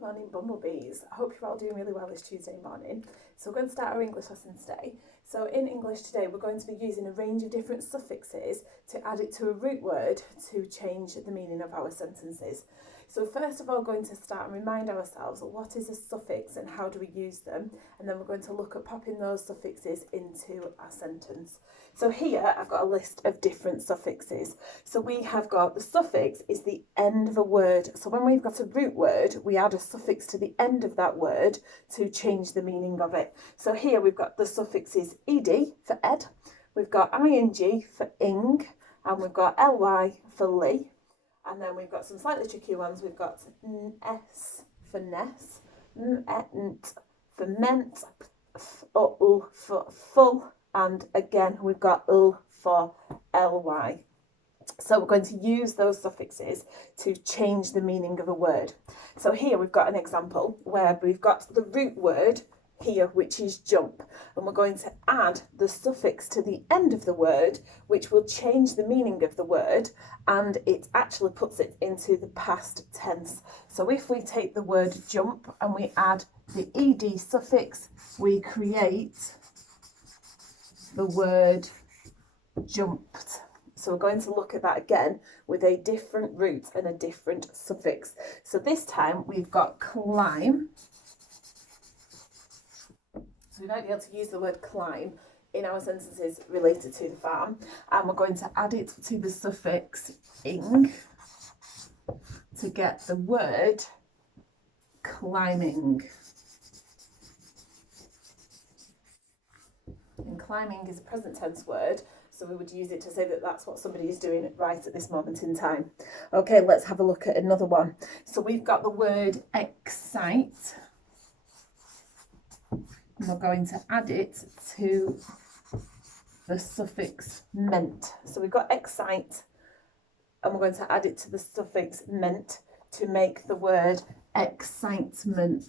Good morning, bumblebees. I hope you're all doing really well this Tuesday morning. So we're going to start our English lesson today. So in English today, we're going to be using a range of different suffixes to add it to a root word to change the meaning of our sentences. So first of all, we're going to start and remind ourselves what is a suffix and how do we use them, and then we're going to look at popping those suffixes into our sentence. So here I've got a list of different suffixes. So we have got the suffix is the end of a word. So when we've got a root word, we add a suffix to the end of that word to change the meaning of it. So here we've got the suffixes ed for ed, we've got ing for ing, and we've got ly for ly. And then we've got some slightly tricky ones. We've got s for ness, ment for ment, ul for full, and again we've got ul for ly. So we're going to use those suffixes to change the meaning of a word. So here we've got an example where we've got the root word here, which is jump, and we're going to add the suffix to the end of the word, which will change the meaning of the word, and it actually puts it into the past tense. So if we take the word jump and we add the ed suffix, we create the word jumped. So we're going to look at that again with a different root and a different suffix. So this time we've got climb. So we might be able to use the word climb in our sentences related to the farm, and we're going to add it to the suffix ing to get the word climbing. And climbing is a present tense word, so we would use it to say that that's what somebody is doing right at this moment in time. Okay, let's have a look at another one. So we've got the word excite, and we're going to add it to the suffix ment. So we've got excite, and we're going to add it to the suffix ment to make the word excitement.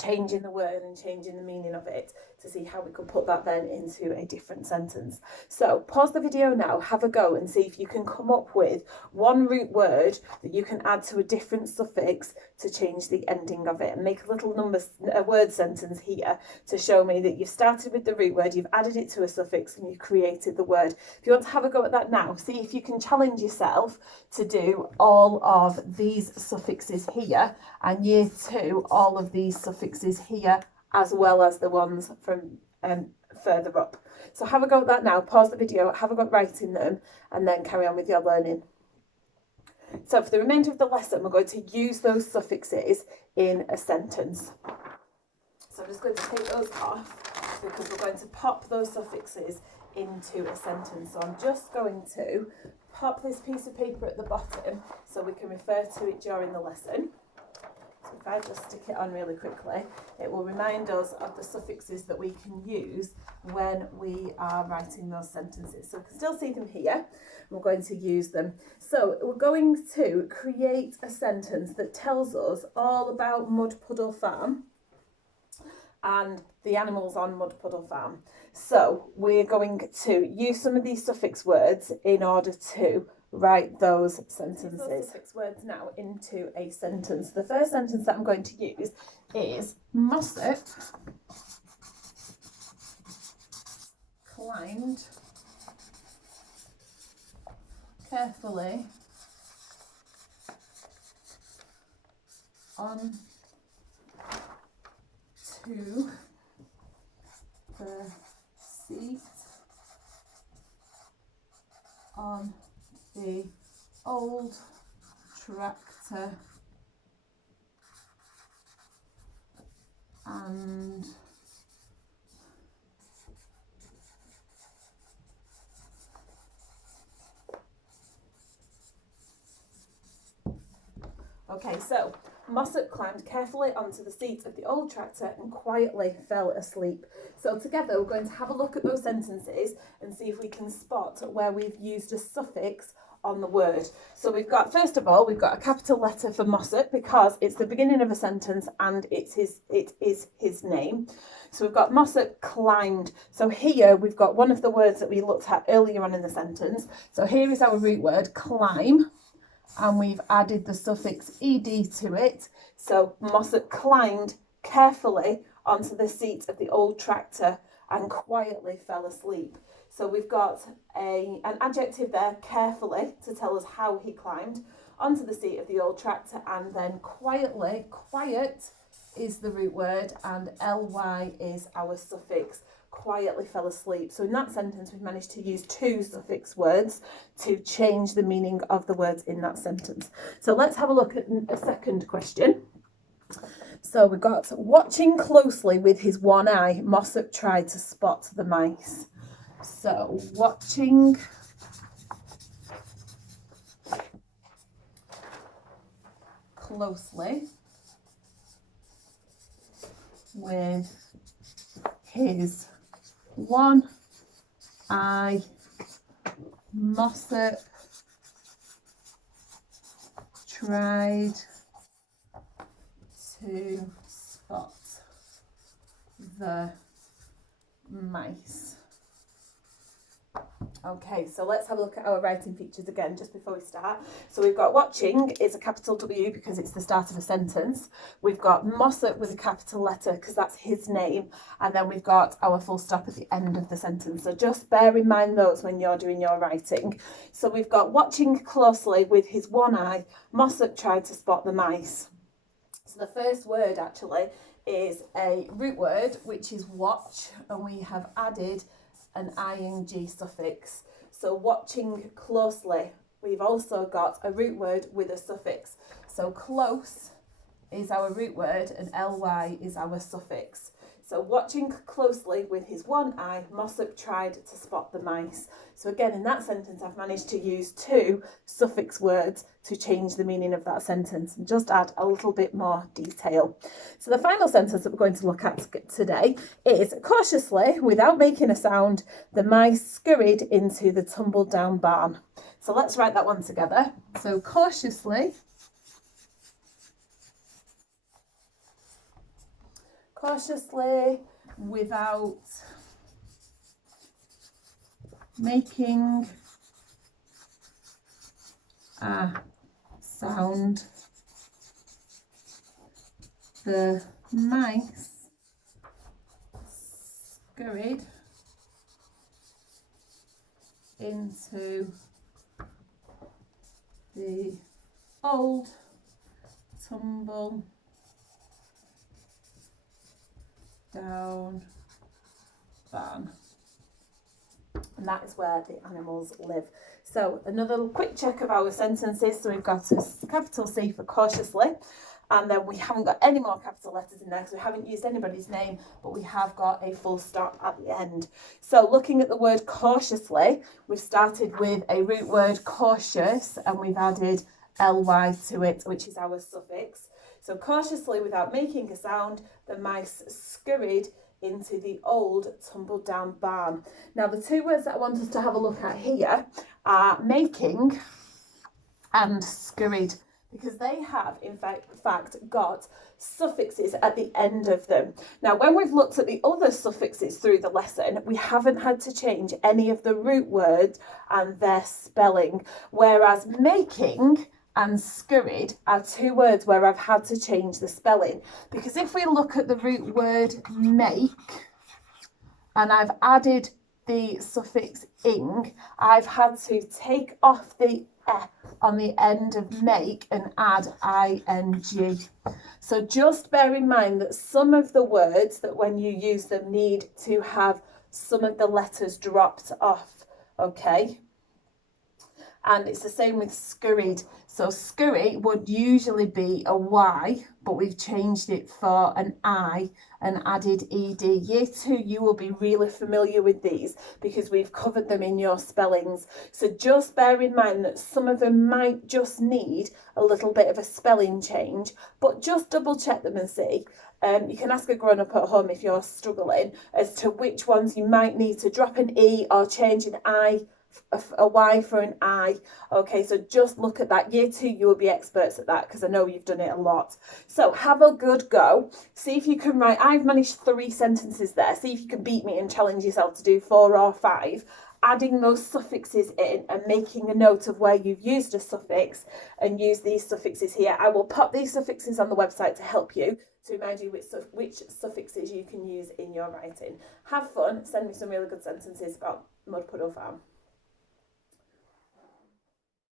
Changing the word and changing the meaning of it to see how we could put that then into a different sentence. So pause the video now, have a go and see if you can come up with one root word that you can add to a different suffix to change the ending of it, and make a little word sentence here to show me that you've started with the root word, you've added it to a suffix, and you've created the word. If you want to have a go at that now, see if you can challenge yourself to do all of these suffixes here, and year 2 all of these suffixes here, as well as the ones from further up. So have a go at that now, pause the video, have a go at writing them, and then carry on with your learning. So for the remainder of the lesson, we're going to use those suffixes in a sentence. So I'm just going to take those off because we're going to pop those suffixes into a sentence. So I'm just going to pop this piece of paper at the bottom so we can refer to it during the lesson. So if I just stick it on really quickly, it will remind us of the suffixes that we can use when we are writing those sentences. So we can still see them here. We're going to use them. So we're going to create a sentence that tells us all about Mud Puddle Farm and the animals on Mud Puddle Farm. So we're going to use some of these suffix words in order to write those sentences. Those suffix words now into a sentence. The first sentence that I'm going to use is Mossop climbed carefully on to the seat on the old tractor and okay, so Mossop climbed carefully onto the seat of the old tractor and quietly fell asleep. So together we're going to have a look at those sentences and see if we can spot where we've used a suffix on the word. So we've got, first of all, we've got a capital letter for Mossop because it's the beginning of a sentence and it is his name. So we've got Mossop climbed. So here we've got one of the words that we looked at earlier on in the sentence. So here is our root word, climb. and we've added the suffix ed to it. So Mossop climbed carefully onto the seat of the old tractor and quietly fell asleep. So we've got an adjective there, carefully, to tell us how he climbed onto the seat of the old tractor, and then quietly, quiet is the root word, and ly is our suffix. Quietly fell asleep. So in that sentence, we've managed to use two suffix words to change the meaning of the words in that sentence. So let's have a look at a second question. So we've got, watching closely with his one eye, Mossop tried to spot the mice. So watching closely with his one eye, Mossop tried to spot the mice. Okay, so let's have a look at our writing features again just before we start. So we've got watching is a capital W because it's the start of a sentence. We've got Mossop with a capital letter because that's his name. And then we've got our full stop at the end of the sentence. So just bear in mind those when you're doing your writing. So we've got watching closely with his one eye, Mossop tried to spot the mice. So the first word actually is a root word, which is watch, and we have added an ing suffix. So watching closely, we've also got a root word with a suffix. So close is our root word and ly is our suffix. So watching closely with his one eye, Mossop tried to spot the mice. So again, in that sentence, I've managed to use two suffix words to change the meaning of that sentence and just add a little bit more detail. So the final sentence that we're going to look at today is, cautiously, without making a sound, the mice scurried into the tumbled down barn. So let's write that one together. So cautiously, without making a sound, the mice scurried into the old tumble down barn. And that is where the animals live. So another quick check of our sentences. So we've got a capital C for cautiously, and then we haven't got any more capital letters in there because we haven't used anybody's name, but we have got a full stop at the end. So looking at the word cautiously, we've started with a root word cautious, and we've added ly to it, which is our suffix. So cautiously, without making a sound, the mice scurried into the old tumbled down barn. Now the two words that I want us to have a look at here are making and scurried, because they have in fact got suffixes at the end of them. Now when we've looked at the other suffixes through the lesson, we haven't had to change any of the root words and their spelling, whereas making and scurried are two words where I've had to change the spelling. Because if we look at the root word make, and I've added the suffix ing, I've had to take off the e on the end of make and add ing. So just bear in mind that some of the words that when you use them need to have some of the letters dropped off, okay? And it's the same with scurried. So scurry would usually be a Y, but we've changed it for an I and added ED. Year 2, you will be really familiar with these because we've covered them in your spellings. So just bear in mind that some of them might just need a little bit of a spelling change, but just double check them and see. You can ask a grown-up at home if you're struggling as to which ones you might need to drop an E or change an I, a Y for an I. Okay, so just look at that. Year 2, you will be experts at that because I know you've done it a lot. So have a good go. See if you can write. I've managed 3 sentences there. See if you can beat me and challenge yourself to do 4 or 5. adding those suffixes in and making a note of where you've used a suffix and use these suffixes here. I will pop these suffixes on the website to help you, to remind you which suffixes you can use in your writing. Have fun, send me some really good sentences about Mud Puddle Farm.